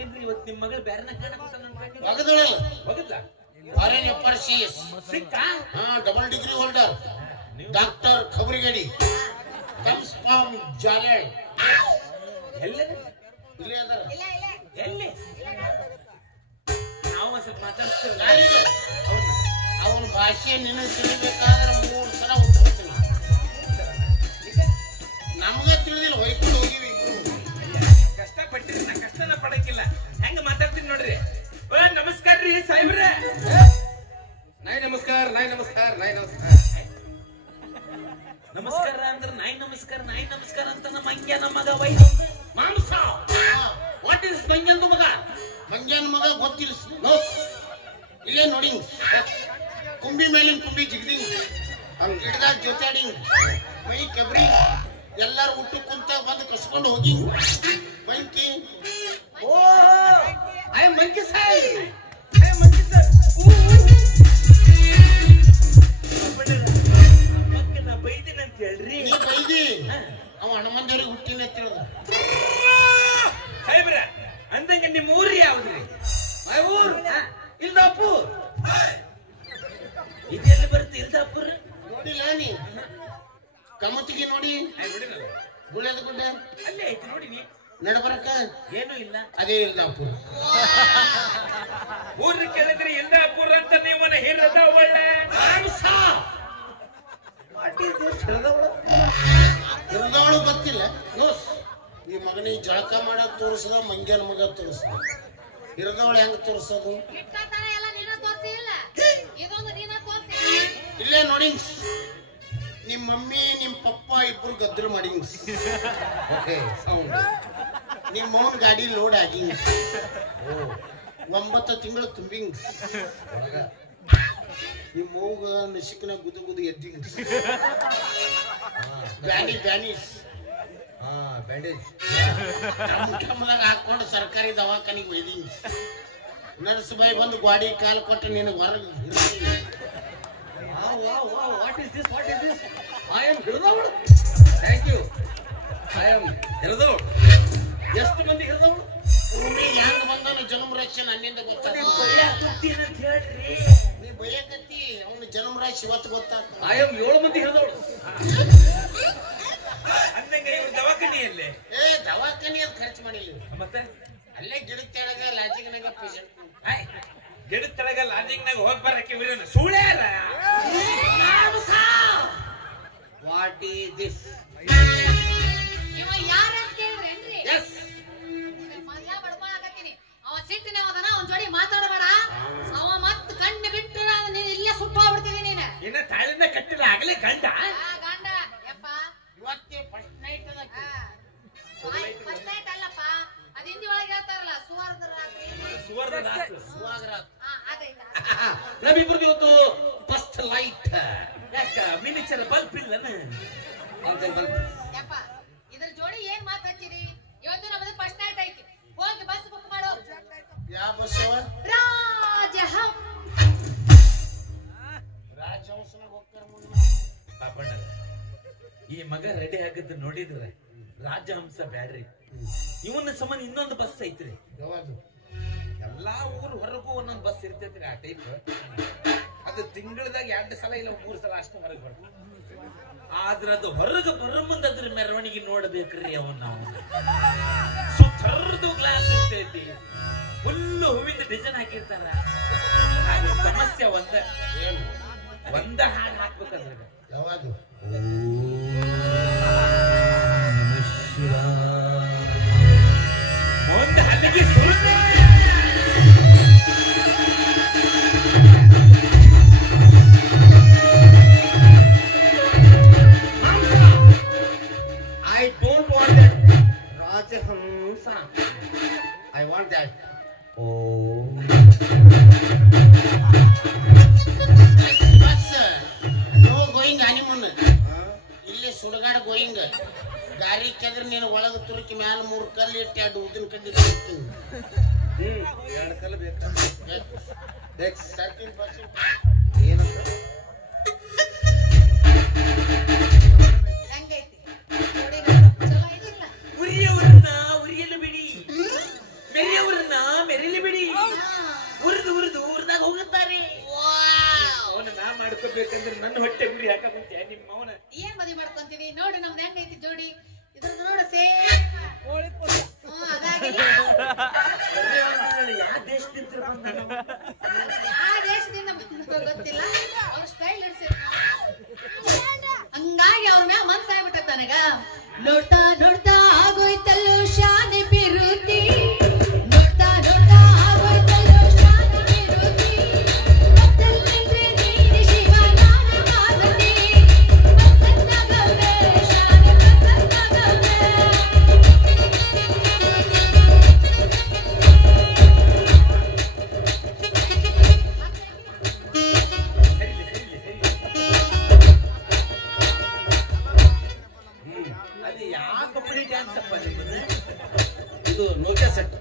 ಏನ್ರಿ ಇವತ್ತು ನಿಮ್ಮ ಮಗಳು ಬೇರೆನ ಡಬಲ್ ಡಿಗ್ರಿ ಹೋಲ್ಡರ್ ಡಾಕ್ಟರ್ ಖಬರಿಗೇಡಿ ಕಮ್ಸ್ ಫ್ರಮ್ ಜಾಲೇಳ್. ಇಲ್ಲೇ ಅದಾರ. ಎಲ್ಲಿ ನಾವು ಸ್ವಲ್ಪ ಮಾತಾಡ್ತೇವೆ. ಅವನ ಭಾಷೆ ನಿನಗೆ ತಿಳಿಬೇಕಾದ್ರೆ 3 ಸಲ ಉತ್ತರ ನಮ್ಗೆ ತಿಳಿದಿಲ್ಲ. ಹೊಯ್ಕೊಂಡು ಹೋಗಿವಿ. ಕಷ್ಟಪಟ್ಟಿರಿ, ನಾ ಕಷ್ಟನ ಪಡಕ್ಕಿಲ್ಲ. ಹೆಂಗ ಮಾತಾಡ್ತೀನಿ ನೋಡ್ರಿ. ನಮಸ್ಕಾರ ರೀ ಸಾಹೇಬ್ರೆ. ನಾಯಿ ನಮಸ್ಕಾರ, ನಾಯಿ ನಮಸ್ಕಾರ, ನಾಯಿ ನಮಸ್ಕಾರ. ನಮಸ್ಕಾರ ಅಂದ್ರೆ ನಾಯಿ ನಮಸ್ಕಾರ, ನಾಯಿ ನಮಸ್ಕಾರ ಅಂತ ನಮ್ಮ ಮಂಗ್ಯನ ಮಗ ವೈ ಮಾಂಸ. ವಾಟ್ ಇಸ್ ಮಂಗ್ಯನ ಮಗ? ಮಂಗ್ಯನ ಮಗ ಗೊತ್ತಿಲ್ಲ. ಇಲ್ಲೇ ನೋಡಿ, ಕುಂಬಿ ಮೇಲಿನ ಕುಂಬಿ ಜಿಗ್ದಿಂಗ್, ಗಿಡದಾಗ ಜೊತಾಡಿಂಗ್, ಮೈ ಕೆಬ್ರಿ, ಎಲ್ಲಾರು ಊಟ ಕುಂತ ಬಂದು ಕಸ್ಕೊಂಡು ಹೋಗಿ monkey. Oh, I am monkey sir. I am monkey sir. ಅಪ್ಪನ ಬೈದಿನ ಅಂತ ಹೇಳ್ರಿ. ನೀ ಬೈದಿ, ಅವ ಹನುಮಂತವ್ರಿಗೆ ಹುಟ್ಟಿನ ಅಂತ ಹೇಳಿದ. ಸಾಹೇಬ್ರ ಅಂದಂಗ ನಿಮ್ಮ ಊರು ಯಾವ್ದ್ರಿ? ಮೈ ಊರ್ ಇಲ್ದಾಪುರ್. ಇದೆಲ್ಲಿ ಬರುತ್ತೆ ಇಲ್ದಾಪುರ್? ನೋಡಿಲ್ಲ ನೀ ಕಮತಿಗೆ ನೋಡಿ ಗುಳ್ಳೆದ ಗುಡ್ಡ ಅಲ್ಲೇ ಐತಿ ನೋಡಿ ನೀ ನಡಬರಕ ಏನು ಇಲ್ಲ ಅದೇ ಇಲ್ದಾಪುರ ಊರ್ನ ಕೇಳಿದ್ರೆ ಇಂದಾಪುರ ಅಂತ ನೀವನ್ನ ಹಿರದ ಒಳ್ಳೆ ಹಿರದವಳು ಗೊತ್ತಿಲ್ಲ ನೋಸ್ ಈ ಮಗನಿಗೆ ಜಳಕ ಮಾಡಕ್ ತೋರಿಸದ ಮಂಗ್ಯನ ಮಗ ತೋರಿಸದ ಹಿರದವಳು ಹೆಂಗ್ ತೋರಿಸೋದು ಇಲ್ಲೇ ನೋಡಿ ನಿಮ್ ಮಮ್ಮಿ ನಿಮ್ ಪಪ್ಪ ಇಬ್ರು ಗದ್ದಲು ಮಾಡಿ ಸೌಂಡ್ ನಿಮ್ ಮೌನ್ ಗಾಡಿ ಲೋಡ್ ಆಗಿ 9 ತಿಂಗಳು ತುಂಬಿಂಗ್ ನಿಮ್ ಮೌಗ ನಸಿಕನ ಗುದು ಗುದು ಎದ್ದಿಂಗ್ ಬ್ಯಾನೀಸ್ ಬ್ಯಾಂಡೇಜ್ ಕಮ್ಮದಾಗ ಹಾಕೊಂಡು ಸರ್ಕಾರಿ ದವಾಖಾನಿಗೆ ಒಯ್ದಿಂಗ್ ನರ್ಸ್ ಬಾಯಿ ಬಂದು ಗಾಡಿ ಕಾಲ್ ಕೊಟ್ಟು ನಿನಗೆ ಹೊರಗೆ what is this I am ಹಿರದವಳು ಥ್ಯಾಂಕ್ ಯು ಐ ಆಮ್ ಹಿರದವಳು ಎಷ್ಟು ಮಂದಿ ಹಿರದವಳು ಭೂಮಿಗೆ ಹೆಂಗ್ ಬಂದಾನ ಜನ್ಮ ರಕ್ಷಣೆ ನನ್ನಿಂದ ಗೊತ್ತಾಗ ನೀ ಬಯಕತ್ತಿ ಅವನು ಜನ್ಮ ರಾಶಿ ಇವತ್ತು ಗೊತ್ತಾಗ್ತದೆ ಐ ಆಮ್ 7 ಮಂದಿ ಹಿರದವಳು ಅಂದಂಗ ಇವ್ರ ದವಾಖಾನೆಯಲ್ಲೇ ದವಾಖಾನೆ ಅಂತ ಖರ್ಚು ಮಾಡಿಲ್ಲ ಮತ್ತೆ ಅಲ್ಲೇ ಗಿಡದ ತೆಳಗ ಲಾಜಿಗ್ನಾಗ ಪೇಷಂಟ್ ಗಿಡದ ತೆಳಗ ಲಾಜಿಂಗ್ನಾಗ ಹೋಗಿ ಬರಕ್ಕೆ ಇವ್ರೇನು ಸುಳ್ಳ್ಯಾರ ವಾಟ್ ಈಸ್ ದಿಸ್ ಇವ ಯಾರಂತ ಕೇಳಿದ್ರೇನ್ರಿ ಎಸ್ ಮದ್ಲ ಬಡ್ಕೊಂಡ್ ಹಾಕತ್ತೀನಿ ಅವ ಸಿಟ್ಟಿನ ಹೋದನ ಅವನ್ ಜೋಡಿ ಮಾತಾಡಬೇಡ ಅವ ಮತ್ ಕಣ್ಣು ಬಿಟ್ಟು ನೀನ್ ಇಲ್ಲೇ ಸುಟ್ಟು ಹೋಗ್ಬಿಡ್ತೀನಿ ನೀನು ಇನ್ನ ತಾಳಿನ ಕಟ್ಟಿಲ್ಲ ಆಗಲೇ ಗಂಡ ಗಂಡ ಯಪ್ಪ ಇವತ್ತೇ ಫಸ್ಟ್ ನೈಟ್ ಅದ ಫಸ್ಟ್ ನೈಟ್ ಅಲ್ಲಪ್ಪ ಅದ್ ಹಿಂದಿ ಒಳಗೆ ಹೇಳ್ತಾರಲ್ಲ ಸುವರ್ಣ ರಾತ್ರಿ ಸುವಾಗರಾತ್ ಅದಾಯ್ತಾ ನಮ್ಮಿಬ್ರದ್ದು ಇವತ್ತು ಫಸ್ಟ್ ಲೈಟ್ ಯಾಕ ಮಿನಿಚರ್ ಬಲ್ಪ್ ಇಲ್ಲನ ಯಪ್ಪ ಇದ್ರ ಜೋಡಿ ಏನ್ ಮಾತು ಹಚ್ಚಿರಿ ಇವತ್ತು ನಮ್ಮದು ಫಸ್ಟ್ ನೈಟ್ ಐತಿ ಹೋಗಿ ಬಸ್ ಬುಕ್ ಮಾಡೋ ಯಾವ ಬಸ್ ರಾಜಹಂಸನಾಗ ಹೋಗ್ತಾರ ಪಾಪಣ್ಣ ಈ ಮಗ ರೆಡಿ ಆಗಿದ್ದು ನೋಡಿದ್ರೆ ರಾಜಹಂಸ ಬ್ಯಾಡ್ರಿ ಇವನ್ನ ಸಂಬಂಧ ಇನ್ನೊಂದು ಬಸ್ ಐತ್ರಿ ಯಾವುದು ಎಲ್ಲಾ ಊರು ಹೊರಗೂ ಒಂದೊಂದು ಬಸ್ ಇರ್ತೈತ್ರಿ ಆ ಟೈಪ್ ಅದು ತಿಂಗಳದಾಗ 2 ಸಲ ಇಲ್ಲ 3 ಸಲ ಅಷ್ಟು ಹೊರಗೆ ಬರ್ತದೆ ಆದ್ರ ಅದು ಹೊರಗೆ ಬರೋ ಮುಂದೆ ಅದ್ರ ಮೆರವಣಿಗೆ ನೋಡ್ಬೇಕ್ರಿ ಅವನ್ನ ಸುತ್ತರ್ದು ಗ್ಲಾಸ್ ಇರ್ತೈತಿ ಫುಲ್ಲು ಹೂವಿಂದ ಡಿಸೈನ್ ಹಾಕಿರ್ತಾರ ಸಮಸ್ಯೆ ಒಂದ ಹಾಡು ಹಾಕ್ಬೇಕಾದ್ರೆ ಯಾವುದು ಒಂದು ಹಲ್ಲಿಗೆ ಸುಳ್ಳು I don't want that Rajahamsa. I want that. Oh. ಬಸ್ ನೋ ಗೋಯಿಂಗ್ ಹನಿಮೂನ್ ಇಲ್ಲಿ ಸುಡಗಾಡ ಗೋಯಿಂಗ್ ಗಾರಿ ಕೆದ್ರ ನೀನು ಒಳಗ ತುರುಕಿ ಮ್ಯಾಲ 3 ಕಲ್ಲು ಇಟ್ಟು 2 ಉದ್ದಿನ ಕಡ್ಡಿ 2 ಕಲ್ಲು ಬೇಕಾ ನೆಕ್ಸ್ಟ್ ಸರ್ಕಿನ್ ಬಸ್ ಏನಂತ ಹೆಂಗೈತಿ ಚಲೋ ಐತಿಲ್ಲ ಉರಿಯವ್ರನ್ನ ಉರಿಯಲು ಬಿಡಿ ಮೆರೆಯವ್ರನ್ನ ಮೆರೆಯಲು ಬಿಡಿ ಉರಿದಾಗ ಹೋಗುತ್ತಾರೆ ಅವನ ನಾ ಮಾಡ್ಕೋಬೇಕಂದ್ರೆ ನನ್ನ ಹೊಟ್ಟೆ ಗುರಿ ಹಾಕಂತೆ ನಿಮ್ಮ ಅವನ ಏನ್ ಮದಿ ಮಾಡ್ಕೊಂತೀವಿ ನೋಡಿ ನಮ್ದು ಹೆಂಗೈತಿ ಜೋಡಿ ಇದ್ರದ್ದು ನೋಡು ಸೇ ಅದಾಗಿಲ್ಲ ಯಾವ ದೇಶದಿಂದ ಯಾವ ದೇಶದಿಂದ ಗೊತ್ತಿಲ್ಲ ಅವ್ರ ಸ್ಟೈಲ್ ಇಡ್ಸಿರ್ ಹಂಗಾಗಿ ಅವ್ರ ಮ್ಯಾಲ ಮನ್ಸಾಗ್ಬಿಟ್ಟ ನನಗ ನೋಡ್ತಾ ನೋಡ್ತಾ ಆಗೋಯ್ತಲ್ಲೋ ಶಾನೆ ಬಿರುತಿ ನೋಡ್ತಾ ನೋಡ್ತಾ ಆಗೋಯ್ತಲ್ಲೋ ಶಾನೆ ಬಿರುತಿ ಮತ್ತಲ್ಲಿಂದ್ರೆ ನೀನು ಶಿವ ನಾನು ಮಾರುತಿ ಮತ್ತನ್ನಗವೆ ಶಾನೆ ಮತ್ತನ್ನಗವೆ ಅದು ಯಾವ ಕಂಪನಿ ಡ್ಯಾನ್ಸ್ ಅಪ್ಪ ನಿಮ್ಮದು ಇದು ನೋಕಿಯಾ ಸೆಟ್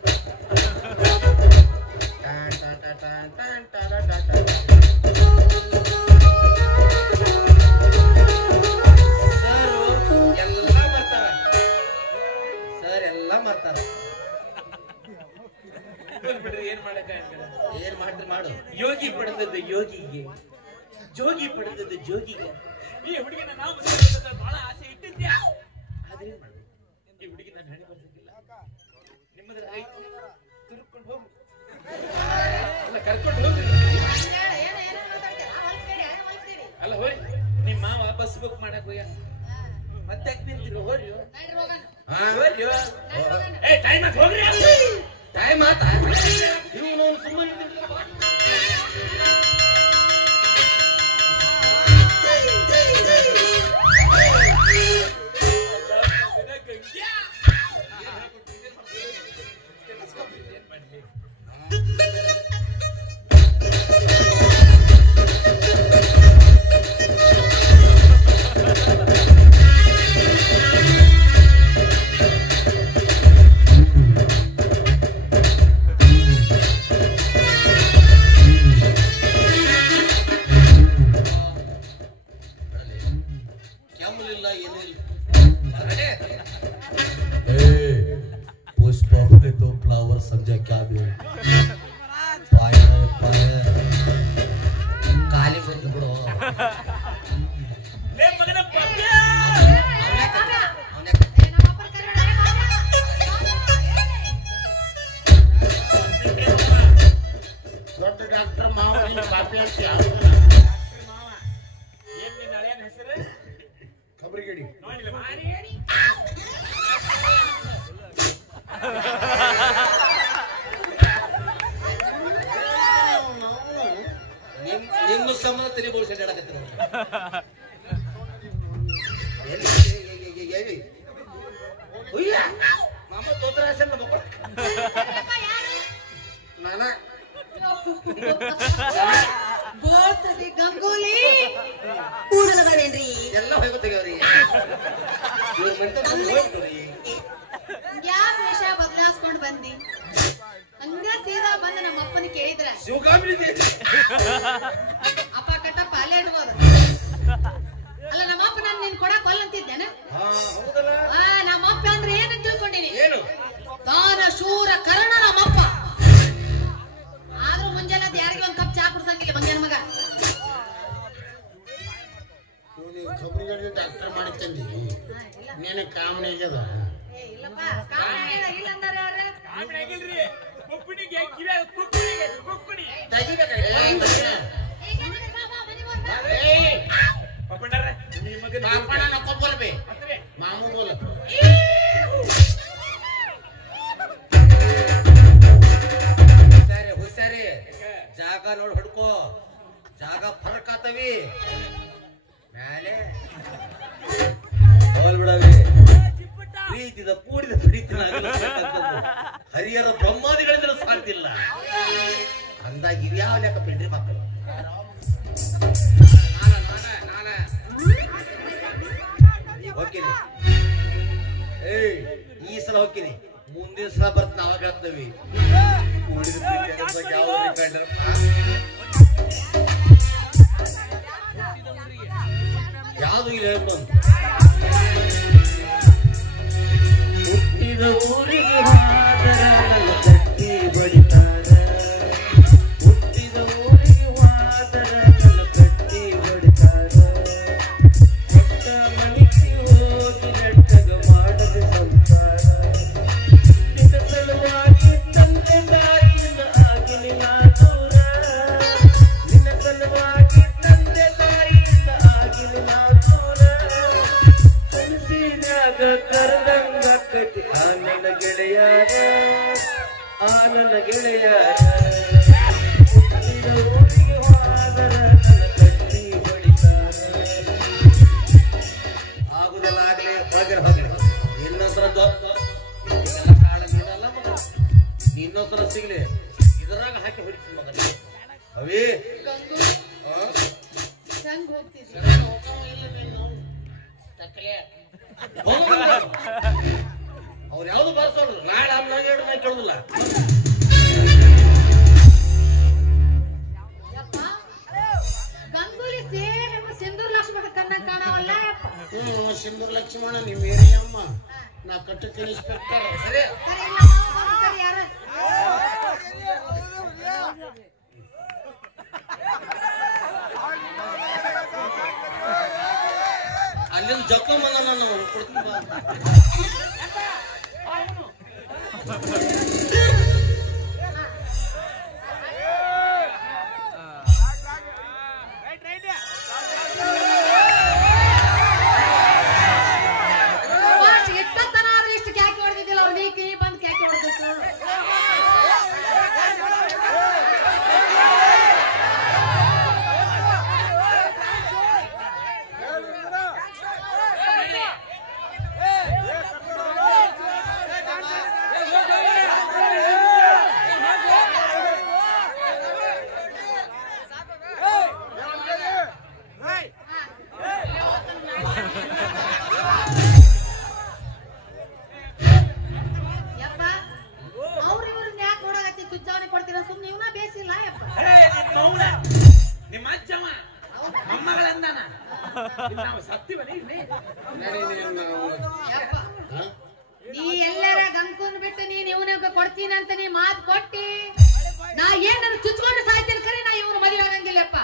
ಸರ್ ಎಲ್ಲ ಮಾಡ್ತಾರ ಬಿಡ್ರಿ ಏನ್ ಮಾಡಕ ಏನ್ ಮಾಡ್ರಿ ಮಾಡು ಯೋಗಿ ಪಡೆದದ್ದು ಯೋಗಿಗೆ ಜೋಗಿ ಪಡೆದದ್ದು ಜೋಗಿಗೆ ಈ ಹುಡುಗಿನ ನಾವು ಬಹಳ ಆಸೆ ಇಟ್ಟಿದ್ಯಾ ಅದೇನ್ ಮಾಡ್ಬೇಕು ಈ ಹುಡುಗಿ ನಾನು ಹೆಣ್ಣು ಬರ್ತಿದ್ದಿಲ್ಲ ನಿಮ್ಮದ್ರ ತಿರುಕೊಂಡು ಹೋಗ್ರಿ ಅಲ್ಲ ಕರ್ಕೊಂಡು ಹೋಗ್ರಿ ಅಲ್ಲ ಹೋರಿ ನಿಮ್ಮ ಮಾವ ಬಸ್ ಬುಕ್ ಮಾಡಕ್ ಹೋಗ್ಯ ಮತ್ತೆ ನಿಂತಿರು ಹೋರಿ ಹೋರಿ ಏ ಟೈಮ್ ಆತ್ ಹೋಗ್ರಿ ಟೈಮ್ ಆತ ಇವನು ಸುಮ್ಮನೆ ನಿನ್ನ ಸಂಬಂಧ ತಲೆ ಬೋಳ್ಸಿ ಹೇಳಕತ್ತೀನಿ ಮಾಮ ತೋತ್ರ ನಾನ ಗಂಗೂಲಿ ಎಲ್ಲ ಹೋಗ್ತೀವ್ರಿ ಯಾಕೆ ವಿಷಯ ಬದಲಾಯಿಸ್ಕೊಂಡ್ ಬಂದಿ ಹಂಗ ಸೀದಾ ಬಂದ ನಮ್ಮ ಅಪ್ಪನ ಕೇಳಿದ್ರ ಅಪ್ಪ ಕಟ್ಟಪ್ಪ ಅಲ್ಲೇ ಇಡ್ಬೋದು ಅಲ್ಲ ನಮ್ಮ ಅಪ್ಪ ನಾನು ನಿನ್ ಕೊಡಕ್ ಒಲ್ಲಂತಿದ್ದೇನೆ ನಮ್ಮ ಅಪ್ಪ ಅಂದ್ರೆ ಏನಂತ ತಿಳ್ಕೊಂಡಿನಿ ದಾನ ಶೂರ ಕರ್ಣ ನಮ್ಮಪ್ಪ ಆದ್ರೂ ಮುಂಜಾನೆ ಯಾರಿಗೆ ಒಂದ್ ಕಪ್ ಚಾ ಕುಡ್ಸಂಗಿಲ್ಲ ಮಂಗ್ಯನ ಮಗ ಖಬರಿಗಡೆ ಡಾಕ್ಟರ್ ಮಾಡಿ ತಂದಿ ನೀನ ಕಾಮಣಿ ಆಗ್ಯದ ಇಲ್ಲಪ್ಪ ಇಲ್ಲ ಅಂದಾರೆ ಅವ್ರೆ ಕಾಮಣಿ ಆಗಿಲ್ರಿ ಕುಕ್ಕುಣಿಗೆ ಕಿವೆ ಕುಕ್ಕುಣಿಗೆ ಕುಕ್ಕುಣಿ ಪಪ್ಪಣ್ಣರ ನಿಮ್ಮ ಮಗನ ಪಾಪಣ್ಣ ನಕೋ ಬೋಲ್ಬೆ ಮಾಮೂ ಬೋಲ ಹುಷಾರಿ ಜಾಗ ನೋಡಿ ಹುಡ್ಕೋ ಜಾಗ ಫರ್ಕ್ ಆತವಿ ಮ್ಯಾಲೆ ಹೋಲ್ ಬಿಡವಿ ಪ್ರೀತಿದ ಕೂಡಿದ ಪ್ರೀತಿನ ಹರಿಯರ ಬ್ರಹ್ಮಾದಿಗಳಿಂದ ಸಾಧ್ಯಿಲ್ಲ ಅಂದಾಗ ಇವ್ಯಾವ ಲೆಕ್ಕ ಬಿಡ್ರಿ ಮಕ್ಕಳು ಹೋಗ್ತೀನಿ ಏಯ್ ಈ ಸಲ ಹೋಗ್ತೀನಿ ಮುಂದಿನ ಸಲ ಬರ್ತ ನಾವಾಗ ಹೇಳ್ತೇವಿ ಯಾವುದು ಇಲ್ಲ ಹೇಳ್ಬೋದು ಹುಟ್ಟಿದ ಊರಿಗೆ ಕಟ್ಟಿ ಬಡಿತಾರ ಹುಟ್ಟಿದ ಊರಿಗೆ ಹೋದರ ಕಟ್ಟಿ ಬಡಿತಾರ ಕೆಟ್ಟ ಮನಿಗೆ ಹೋಗಿ ನೆಟ್ಟಗ ಮಾಡದ ಸಂಸಾರ ನಿನ್ನ ಸಲುವಾಗಿ ತಂದೆ ತಾಯಿನ ಆಗಲಿಲ್ಲ ದೂರ ನಿನ್ನ ಸಲುವಾಗಿ ತಂದೆ ತಾಯಿನ ಆಗಲಿಲ್ಲ ದೂರ ಕನಸಿನಾಗ ಕರೆದಂಗ ಕಟ್ಟಿ ಆನಂದ ಗೆಳೆಯಾರ ಆನಂದ ಗೆಳೆಯಾರ ಹುಟ್ಟಿದ ಊರಿಗೆ ಹೋದರ ಕಟ್ಟಿ ಬಡಿತಾರ ಆಗುದೆಲ್ಲ ಆಗ್ಲಿ ಹೋಗ್ರಿ ಇನ್ನೊಂದ್ಸಲ ಕಾಡಲ್ಲ ಮಗ ಇನ್ನೊಂದ್ಸಲ ಸಿಗ್ಲಿ ಇದರಾಗ ಹಾಕಿ ಹೊಡಿತೀನಿ ಮಗ ಅವೇ ಹೆಂಗ್ ಹೋಗ್ತಿದ್ವಿ ಅವ್ರು ಯಾವ್ದು ಬರ್ಸೋಳ್ರು ನಾಳೆ ಆಮೇಲೆ ಹೇಳು ನಾ ಕೇಳುದಿಲ್ಲ ಗಂಗೂಲಿ ಸೇಮ್ ಸಿಂಧೂರ್ ಲಕ್ಷ್ಮಣ ಕಣ್ಣ ಕಾಣವಲ್ಲ ಸಿಂಧೂರ್ ಲಕ್ಷ್ಮಣ ನಿಮ್ಮ ಏರಿಯಮ್ಮ ನಾ ಕಟ್ಟಕ್ಕೆ ಇನ್ಸ್ಪೆಕ್ಟರ್ ಸರಿ ಯಾರು ಅಲ್ಲಿಂದ ಜಕ್ಕೊಂಬಂದ ನಾನು ಕೊಡ್ತೀನಿ ಬಾ. ಎಷ್ಟೊತ್ತನಾದ್ರೂ ಇಷ್ಟು ಕ್ಯಾಕಿ ಹೊಡೆದಿದ್ದಿಲ್ಲ ಅವ್ರು ನೀ ಕಿವಿ ಬಂದು ಕ್ಯಾಕಿ ಹೊಡೆದಿತ್ತು. ನಿಮ್ಮ ಅಜ್ಜವ ಮೊಮ್ಮಗಳಂದಾನ ನಾವು ಸತ್ತಿವನಿ ನೀ ಎಲ್ಲರ ಗಂಕುನ್ ಬಿಟ್ಟು ನೀನ್ ಇವನಿಗೆ ಕೊಡ್ತೀನಿ ಅಂತ ನೀ ಮಾತು ಕೊಟ್ಟಿ ನಾ ಏನಾದ್ರು ಚುಚ್ಕೊಂಡು ಸಾಯ್ತೀನಿ ಕರೆ ನಾ ಇವನು ಮದುವೆ ಆಗಂಗಿಲ್ಲಪ್ಪ.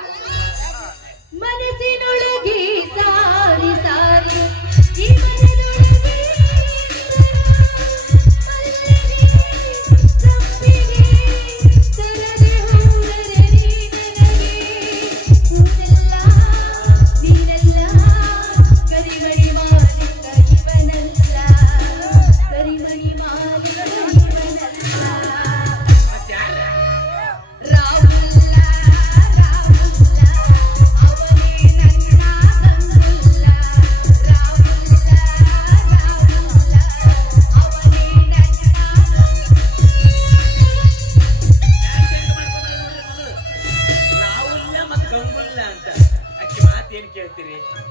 ಮನಸ್ಸಿನೊಳಗೆ ಸಾರಿ ಸಾರಿ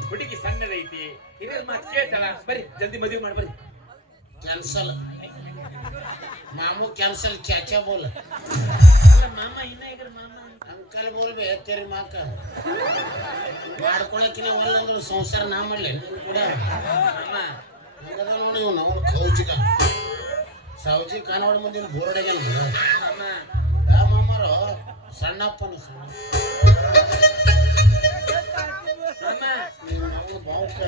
ಹುಡುಗಿ ಸಣ್ಣದೈತಿ ಹಿರಿಯರ್ ಮಾತು ಕೇಳ್ತಾಳ. ಬರೀ ಜಲ್ದಿ ಮದುವೆ ಮಾಡಿ ಬರ್ರಿ. ಕ್ಯಾನ್ಸಲ್ ಮಾಮೂ ಕ್ಯಾನ್ಸಲ್ ಕ್ಯಾಚಾ ಬೋಲ್ ಮಾಮ ಇನ್ನ ಈಗ ಮಾಮ ಅಂಕಲ್ ಬೋಲ್ ಬೇ तेरी मां का ಮಾಡ್ಕೊಳಕಿನ ಒಲ್ಲಂದ್ರೆ ಸಂಸಾರ ನಾ ಮಾಡ್ಲಿ ಕೂಡ ಮಾಮ ಹಂಗದ ನೋಡಿ ನಾವು ಖೌಜಿಕ ಸಾವ್ಜಿ ಕಾನೋಡ ಮುಂದಿನ ಬೋರ್ಡೆಗೆ ಮಾಮ ಯಾ ಮಾಮರೋ ಸಣ್ಣಪ್ಪನ ಮಾಮ ನಾವು ಬಾವುಕ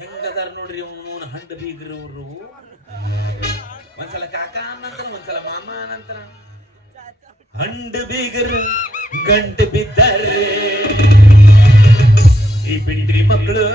ಹೆಂಗದಾರ ನೋಡ್ರಿ ಇವನು ಹಂಡ ಬೀಗ್ರವ್ರು. ಒಂದ್ಸಲ ಕಾಕ ನಂತರ ಒಂದ್ಸಲ ಮಾಮ ನಂತರ ಹಂಡ ಬೀಗರು ಗಂಟು ಬಿದ್ದಾರೆ ಈ ಪಿಂಡ್ರಿ ಮಕ್ಕಳು